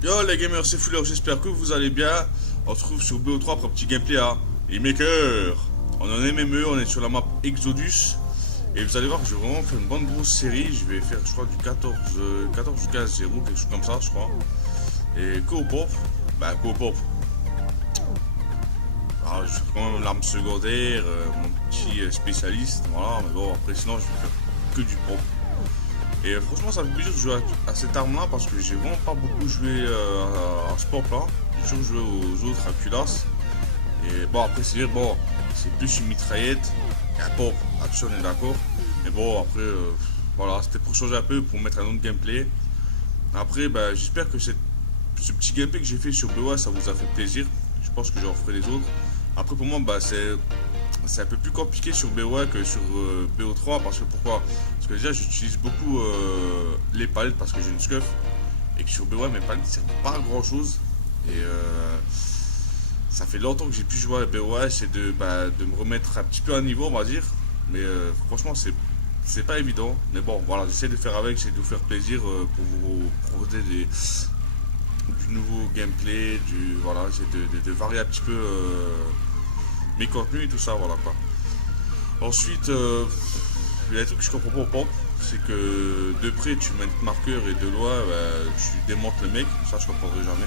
Yo les gamers, c'est Fuller, j'espère que vous allez bien. On se retrouve sur BO3 pour un petit gameplay à Maker. On est en MME, on est sur la map Exodus. Et vous allez voir que je vais vraiment faire une bonne grosse série. Je vais faire, je crois, du 14 du 15-0, quelque chose comme ça, je crois. Et co-op, bah co-op. Alors, je fais quand même l'arme secondaire, mon petit spécialiste, voilà. Mais bon, après, sinon, je vais faire que du pop. Et franchement, ça me fait plaisir de jouer à cette arme-là parce que j'ai vraiment pas beaucoup joué à ce pop-là. J'ai toujours joué aux autres, à Culasse. Et bon, après, c'est dire, bon, c'est plus une mitraillette qu'un pop. Là-dessus, on est d'accord. Mais bon, après, voilà, c'était pour changer un peu, pour mettre un autre gameplay. Après, bah, j'espère que ce petit gameplay que j'ai fait sur BOA, ça vous a fait plaisir. Je pense que j'en ferai les autres. Après, pour moi, bah, c'est un peu plus compliqué sur BO1 que sur BO3 parce que pourquoi? Parce que déjà j'utilise beaucoup les palettes parce que j'ai une scuff et que sur BO1 mes palettes ne servent pas à grand chose et ça fait longtemps que j'ai pu jouer à BO1, c'est de me remettre un petit peu à niveau on va dire, mais franchement c'est pas évident, mais bon voilà, j'essaie de faire avec, j'essaie de vous faire plaisir pour vous proposer du nouveau gameplay, voilà, j'essaie de varier un petit peu mes contenus et tout ça, voilà quoi. Ensuite, il y a des trucs que je comprends pas au pop, c'est que de près tu mets le marqueur et de loin tu démontes le mec, ça je comprendrai jamais.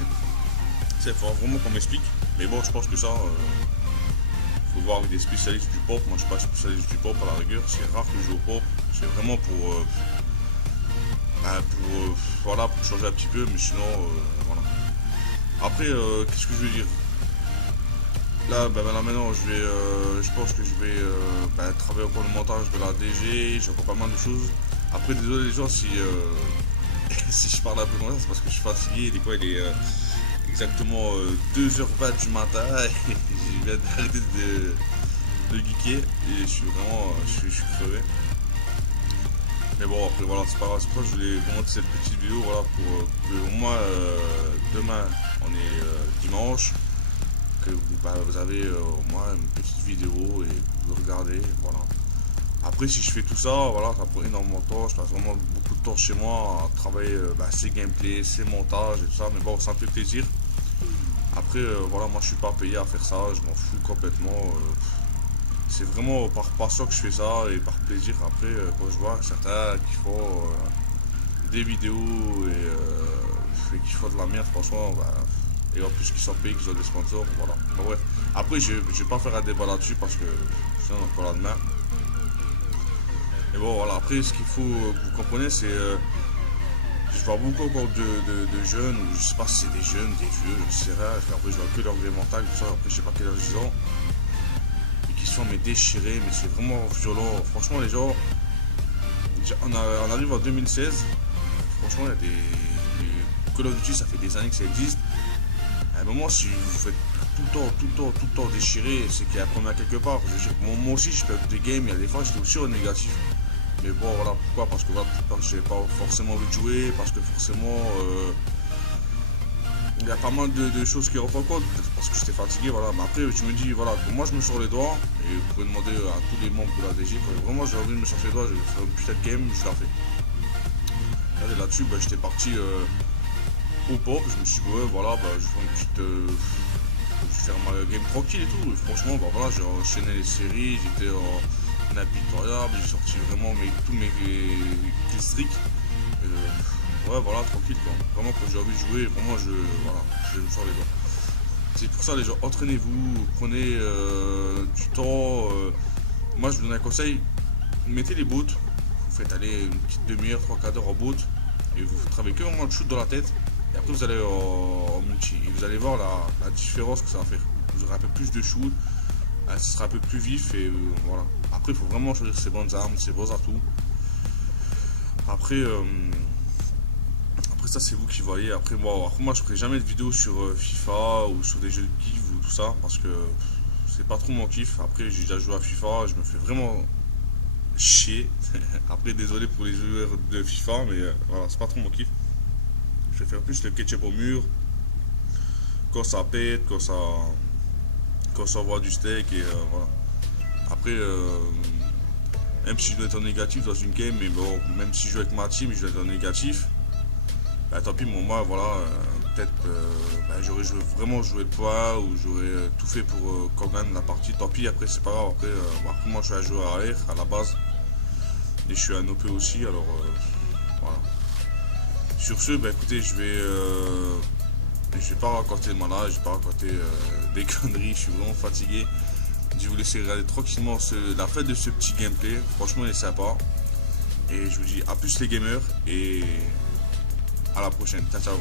Il faudra vraiment qu'on m'explique, mais bon, je pense que ça, faut voir avec des spécialistes du pop. Moi je suis pas spécialiste du pop à la rigueur, c'est rare que je joue au pop, c'est vraiment voilà, pour changer un petit peu, mais sinon, voilà. Après, qu'est-ce que je veux dire? Là, là maintenant, je pense que je vais travailler encore le montage de la DG. J'ai encore pas mal de choses. Après, désolé les gens si si je parle un peu comme ça, c'est parce que je suis fatigué. Des fois, il est exactement 2h20 du matin et je viens d'arrêter de geeker et je suis vraiment, je suis crevé. Mais bon, après voilà, c'est pas grave. C'est pour ça que je voulais commenter cette petite vidéo, voilà, pour que au moins demain, on est dimanche, que vous avez au moins une petite vidéo et vous regardez, voilà. Après, si je fais tout ça, voilà, ça prend énormément de temps. Je passe vraiment beaucoup de temps chez moi à travailler ces gameplays, ces montages et tout ça. Mais bon, ça me fait plaisir. Après, voilà, moi je suis pas payé à faire ça, je m'en fous complètement. C'est vraiment par passion que je fais ça et par plaisir. Après, quand je vois certains qui font des vidéos et qui font de la merde, franchement, et en plus qu'ils sont payés, qu'ils ont des sponsors, voilà. Bon, bref. Après, je vais pas faire un débat là-dessus parce que sinon on a encore la demain. Et bon, voilà. Après, ce qu'il faut que vous compreniez, c'est. Je vois beaucoup encore de jeunes, ou je sais pas si c'est des jeunes, des vieux, je sais rien. Après, je vois que leur vie mentale, tout ça. Après, je sais pas quel âge ils ont. Et qui sont mais déchirés, mais c'est vraiment violent. Franchement, les gens. On arrive en 2016. Franchement, il y a des Call of Duty, ça fait des années que ça existe. À un moment, si vous faites tout le temps déchiré, c'est qu'il y a un problème quelque part. Je veux dire, moi aussi, je fais des games, il y a des fois, j'étais aussi au négatif. Mais bon, voilà, pourquoi? Parce que j'ai pas forcément envie de jouer, parce que forcément, il y a pas mal de choses qui rentrent en compte, peut-être parce que j'étais fatigué, voilà. Mais après, je me dis, voilà, que moi je me sors les doigts, et vous pouvez demander à tous les membres de la DG, quand vraiment j'ai envie de me sortir les doigts, je vais faire une putain de game, je la fais. Regardez là-dessus, j'étais parti au pop, je me suis dit, ouais, voilà, je vais faire une petite. Je vais faire ma game tranquille et tout. Et franchement, voilà, j'ai enchaîné les séries, j'étais en impitoyable, j'ai sorti vraiment tous mes tricks. Ouais, voilà, tranquille quoi. Vraiment, quand j'ai envie de jouer, vraiment, je me sors les doigts. C'est pour ça, les gens, entraînez-vous, prenez du temps. Moi, je vous donne un conseil, mettez les boots, vous faites aller une petite demi-heure, trois quarts d'heure en boot, et vous travaillez que vraiment le shoot dans la tête. Et après vous allez en multi et vous allez voir la différence que ça va faire. Vous aurez un peu plus de shoot, ce sera un peu plus vif et voilà. Après il faut vraiment choisir ses bonnes armes, ses bons atouts. Après, après ça c'est vous qui voyez. Après moi je ferai jamais de vidéo sur FIFA ou sur des jeux de kiff ou tout ça parce que c'est pas trop mon kiff. Après j'ai déjà joué à FIFA, je me fais vraiment chier. Après désolé pour les joueurs de FIFA mais voilà c'est pas trop mon kiff. Je vais faire plus le ketchup au mur quand ça pète, quand ça envoie du steak et voilà. Après, même si je dois être en négatif dans une game, mais bon, même si je joue avec ma team, je dois être en négatif. Bah, tant pis, moi, voilà, peut-être j'aurais vraiment joué le poids ou j'aurais tout fait pour qu'on gagne la partie. Tant pis, après c'est pas grave. Après moi je suis un joueur à air à la base et je suis un OP aussi, alors voilà. Sur ce, écoutez, je vais pas raconter ma life, je vais pas raconter des conneries, je suis vraiment fatigué. Je vais vous laisser regarder tranquillement la fin de ce petit gameplay. Franchement, il est sympa. Et je vous dis à plus les gamers et à la prochaine. Ciao, ciao.